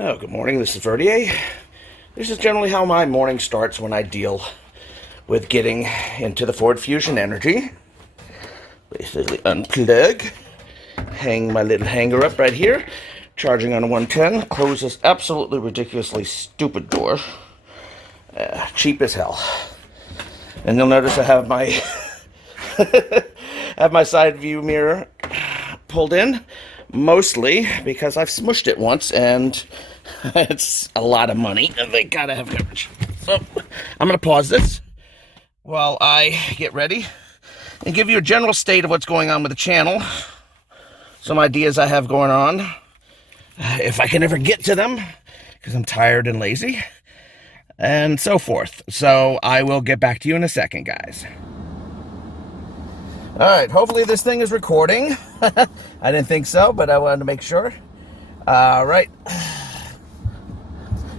Oh, good morning. This is Verdier. This is generally how my morning starts when I deal with getting into the Ford Fusion Energi. Basically unplug, hang my little hanger up right here, charging on a 110, close this absolutely ridiculously stupid door. Cheap as hell. And you'll notice I have my have my side view mirror pulled in, mostly because I've smushed it once and it's a lot of money and they gotta have coverage. So I'm gonna pause this while I get ready and give you a general state of what's going on with the channel, some ideas I have going on, if I can ever get to them, because I'm tired and lazy, and so forth. So I will get back to you in a second, guys. All right, hopefully this thing is recording. I didn't think so, but I wanted to make sure. All right.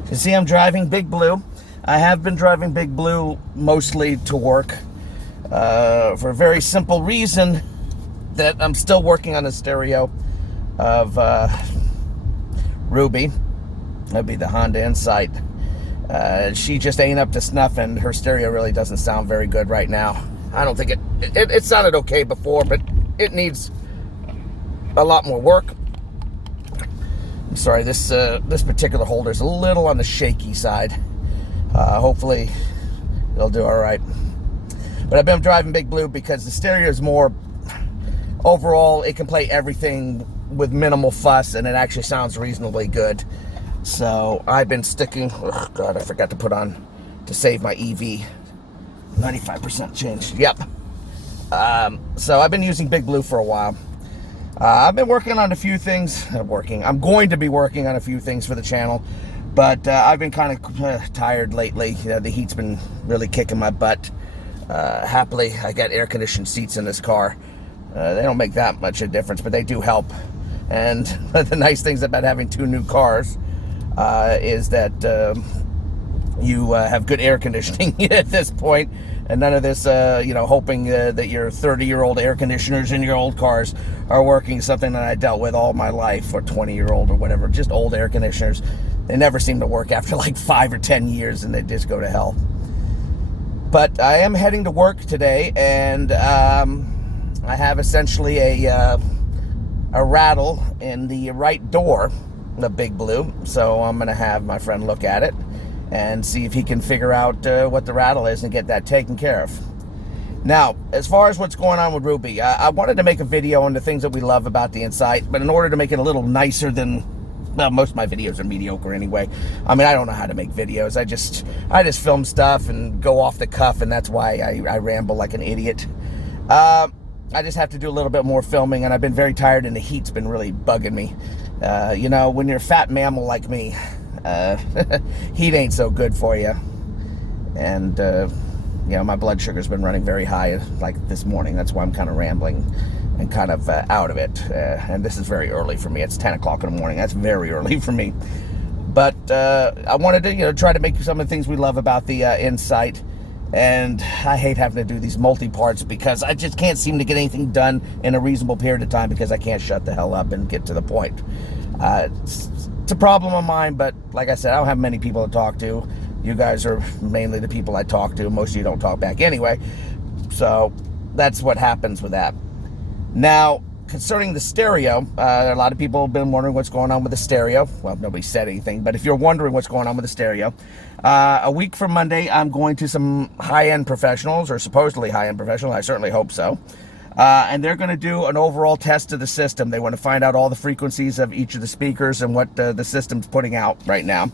You see I'm driving Big Blue. I have been driving Big Blue mostly to work for a very simple reason that I'm still working on the stereo of Ruby. That'd be the Honda Insight. She just ain't up to snuff, and her stereo really doesn't sound very good right now. I don't think it sounded okay before, but it needs a lot more work. I'm sorry, this particular holder is a little on the shaky side. Hopefully it'll do all right. But I've been driving Big Blue because the stereo is more overall. It can play everything with minimal fuss, and it actually sounds reasonably good. So I've been sticking. Oh God, I forgot to put on to save my EV. 95% change. Yep. So I've been using Big Blue for a while. I've been working on a few things. I'm going to be working on a few things for the channel, but I've been kind of tired lately. You know, the heat's been really kicking my butt. Happily, I got air-conditioned seats in this car. They don't make that much of a difference, but they do help. And the nice things about having two new cars is that you have good air conditioning at this point, and none of this, hoping that your 30-year-old air conditioners in your old cars are working, something that I dealt with all my life, or 20-year-old or whatever, just old air conditioners. They never seem to work after like 5 or 10 years, and they just go to hell. But I am heading to work today, and I have essentially a rattle in the right door, the Big Blue, so I'm going to have my friend look at it and see if he can figure out what the rattle is and get that taken care of. Now, as far as what's going on with Ruby, I wanted to make a video on the things that we love about the Insight, but in order to make it a little nicer than, well, most of my videos are mediocre anyway. I mean, I don't know how to make videos. I just film stuff and go off the cuff, and that's why I ramble like an idiot. I just have to do a little bit more filming, and I've been very tired, and the heat's been really bugging me. When you're a fat mammal like me, heat ain't so good for you. And my blood sugar's been running very high, like this morning. That's why I'm kind of rambling and kind of out of it. And this is very early for me. It's 10 o'clock in the morning. That's very early for me. But I wanted to try to make some of the things we love about the Insight. And I hate having to do these multi-parts because I just can't seem to get anything done in a reasonable period of time because I can't shut the hell up and get to the point. It's a problem of mine, but like I said, I don't have many people to talk to. You guys are mainly the people I talk to. Most of you don't talk back anyway. So that's what happens with that. Now, concerning the stereo, a lot of people have been wondering what's going on with the stereo. Well, nobody said anything, but if you're wondering what's going on with the stereo, a week from Monday, I'm going to some high-end professionals, or supposedly high-end professionals. I certainly hope so. And they're going to do an overall test of the system. They want to find out all the frequencies of each of the speakers and what the system's putting out right now.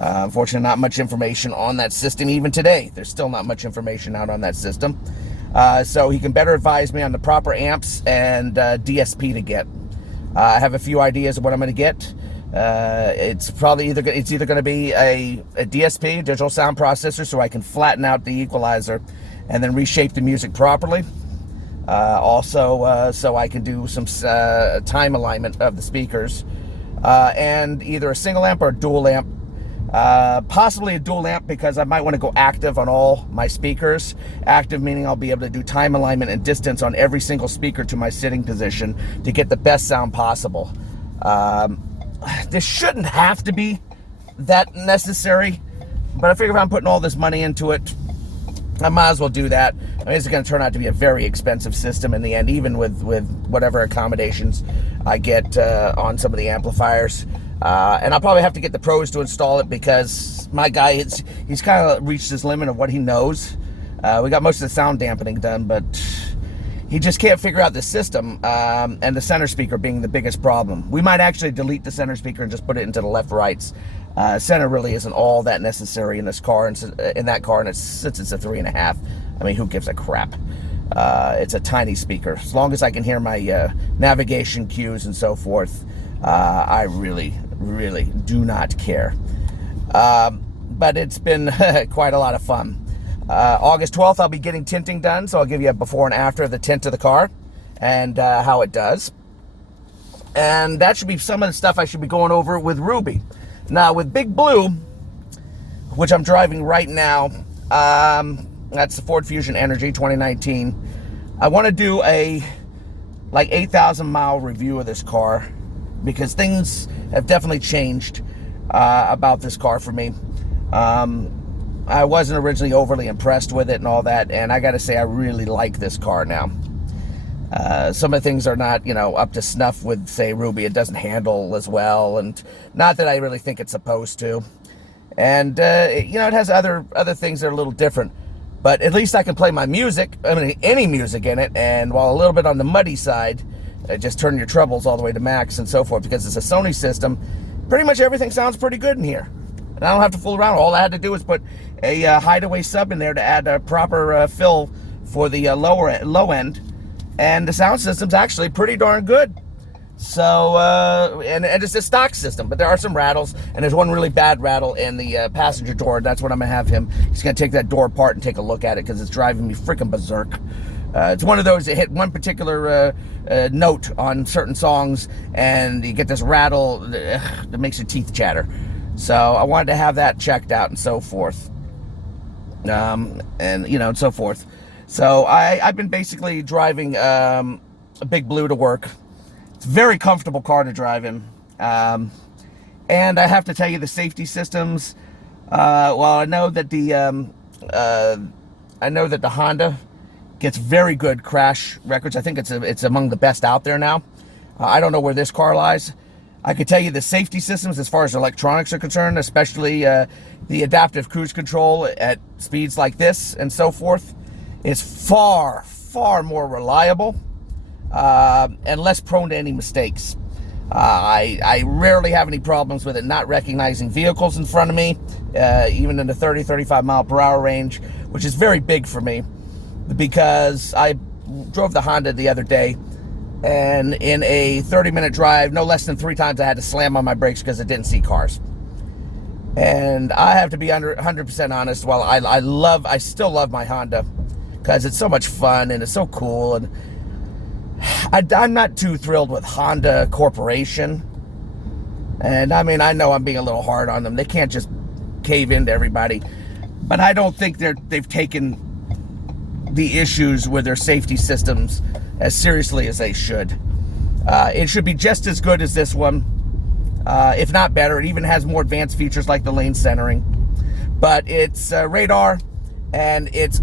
Unfortunately, not much information on that system even today. There's still not much information out on that system. So he can better advise me on the proper amps and DSP to get. I have a few ideas of what I'm going to get. It's either going to be a DSP, digital sound processor, so I can flatten out the equalizer and then reshape the music properly. Also, so I can do some time alignment of the speakers, and either a single amp or a dual amp. Possibly a dual amp because I might want to go active on all my speakers. Active meaning I'll be able to do time alignment and distance on every single speaker to my sitting position to get the best sound possible. this shouldn't have to be that necessary, but I figure if I'm putting all this money into it, I might as well do that. I mean, it's going to turn out to be a very expensive system in the end, even with whatever accommodations I get on some of the amplifiers. And I'll probably have to get the pros to install it because my guy, he's kind of reached his limit of what he knows. We got most of the sound dampening done, but he just can't figure out the system, and the center speaker being the biggest problem. We might actually delete the center speaker and just put it into the left-rights. Center really isn't all that necessary in this car, and in that car, and since it's a 3.5, I mean, who gives a crap? It's a tiny speaker. As long as I can hear my navigation cues and so forth, I really, really do not care. But it's been quite a lot of fun. August 12th, I'll be getting tinting done, so I'll give you a before and after of the tint of the car and how it does. And that should be some of the stuff I should be going over with Ruby. Now, with Big Blue, which I'm driving right now, that's the Ford Fusion Energi 2019. I want to do a like 8,000 mile review of this car because things have definitely changed about this car for me. I wasn't originally overly impressed with it and all that, and I gotta say I really like this car now. Some of the things are not, up to snuff with, say, Ruby. It doesn't handle as well, and not that I really think it's supposed to. And, it has other things that are a little different. But at least I can play my music, I mean, any music in it, and while a little bit on the muddy side, just turn your trebles all the way to max and so forth, because it's a Sony system. Pretty much everything sounds pretty good in here. And I don't have to fool around. All I had to do was put a hideaway sub in there to add a proper fill for the low end. And the sound system's actually pretty darn good. So, and it's a stock system, but there are some rattles, and there's one really bad rattle in the passenger door. That's what I'm going to have him. He's going to take that door apart and take a look at it because it's driving me freaking berserk. It's one of those that hit one particular note on certain songs, and you get this rattle that makes your teeth chatter. So I wanted to have that checked out and so forth. And so forth. So I've been basically driving a Big Blue to work. It's a very comfortable car to drive in. And I have to tell you, the safety systems, well, I know that the Honda gets very good crash records. I think it's among the best out there now. I don't know where this car lies. I could tell you the safety systems as far as electronics are concerned, especially the adaptive cruise control at speeds like this and so forth, is far, far more reliable and less prone to any mistakes. I rarely have any problems with it not recognizing vehicles in front of me, even in the 30, 35 mile per hour range, which is very big for me because I drove the Honda the other day, and in a 30-minute drive, no less than 3 times I had to slam on my brakes because it didn't see cars. And I have to be 100% honest, while I still love my Honda because it's so much fun and it's so cool, and I'm not too thrilled with Honda Corporation. And I mean, I know I'm being a little hard on them. They can't just cave into everybody. But I don't think they've taken the issues with their safety systems as seriously as they should. It should be just as good as this one, if not better. It even has more advanced features like the lane centering. But its radar and its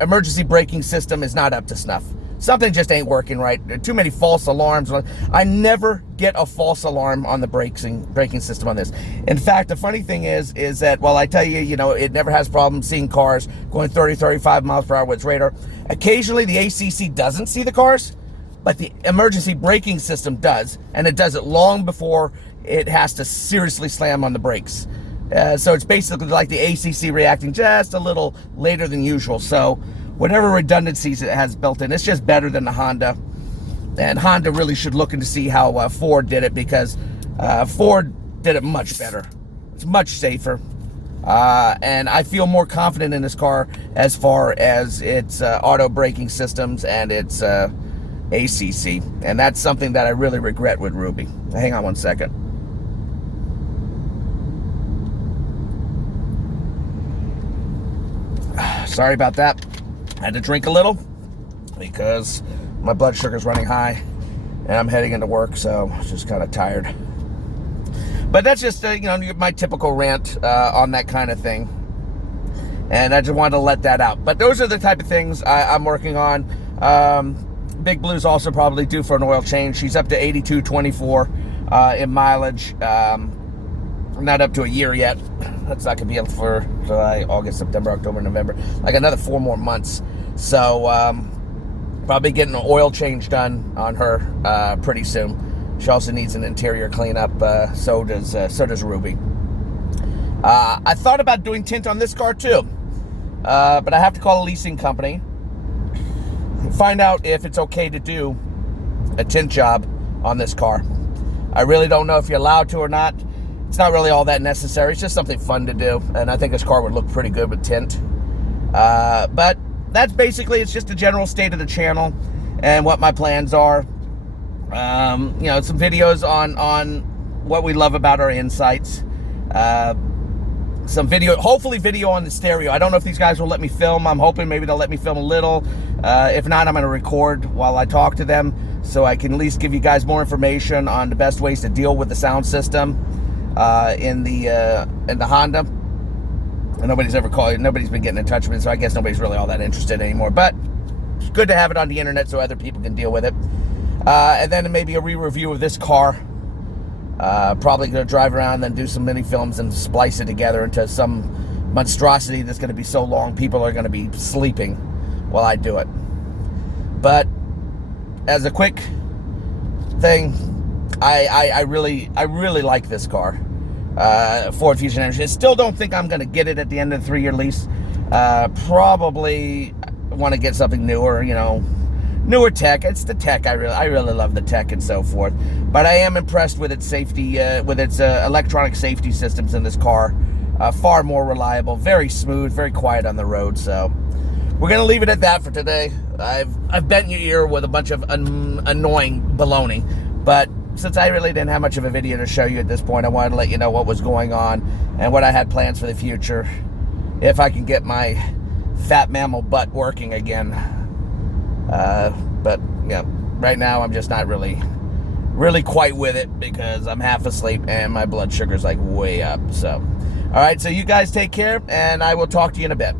emergency braking system is not up to snuff. Something just ain't working right. There are too many false alarms. I never get a false alarm on the braking system on this. In fact, the funny thing is that, well, I tell you, it never has problems seeing cars going 30, 35 miles per hour with its radar. Occasionally, the ACC doesn't see the cars, but the emergency braking system does, and it does it long before it has to seriously slam on the brakes. So it's basically like the ACC reacting just a little later than usual. So whatever redundancies it has built in, it's just better than the Honda. And Honda really should look into see how Ford did it, because Ford did it much better. It's much safer. And I feel more confident in this car as far as its auto braking systems and its ACC. And that's something that I really regret with Ruby. Hang on one second. Sorry about that. I had to drink a little because my blood sugar is running high and I'm heading into work, so I'm just kind of tired. But that's just, my typical rant on that kind of thing. And I just wanted to let that out. But those are the type of things I'm working on. Big Blue's also probably due for an oil change. She's up to 8224 in mileage. Not up to a year yet. That's not going to be up for July, August, September, October, November. Like another 4 more months. So probably getting an oil change done on her pretty soon. She also needs an interior cleanup. So does Ruby. I thought about doing tint on this car too, but I have to call a leasing company, find out if it's okay to do a tint job on this car. I really don't know if you're allowed to or not. It's not really all that necessary. It's just something fun to do, and I think this car would look pretty good with tint. But that's basically, it's just a general state of the channel and what my plans are. Some videos on what we love about our insights. Some video, hopefully video on the stereo. I don't know if these guys will let me film. I'm hoping maybe they'll let me film a little. If not, I'm going to record while I talk to them, so I can at least give you guys more information on the best ways to deal with the sound system in the Honda. And nobody's been getting in touch with me, so I guess nobody's really all that interested anymore. But it's good to have it on the internet so other people can deal with it. And then maybe a re-review of this car. Probably going to drive around and do some mini films and splice it together into some monstrosity that's going to be so long people are going to be sleeping while I do it. But as a quick thing, I really like this car, Ford Fusion Energi. I still don't think I'm going to get it at the end of the 3-year lease. Probably want to get something newer, newer tech. It's the tech. I really love the tech and so forth. But I am impressed with its safety, with its electronic safety systems in this car. Far more reliable, very smooth, very quiet on the road. So we're gonna leave it at that for today. I've bent your ear with a bunch of annoying baloney, but since I really didn't have much of a video to show you at this point, I wanted to let you know what was going on and what I had plans for the future. If I can get my fat mammal butt working again. But yeah, right now I'm just not really quite with it because I'm half asleep and my blood sugar's like way up. So, all right, so you guys take care, and I will talk to you in a bit.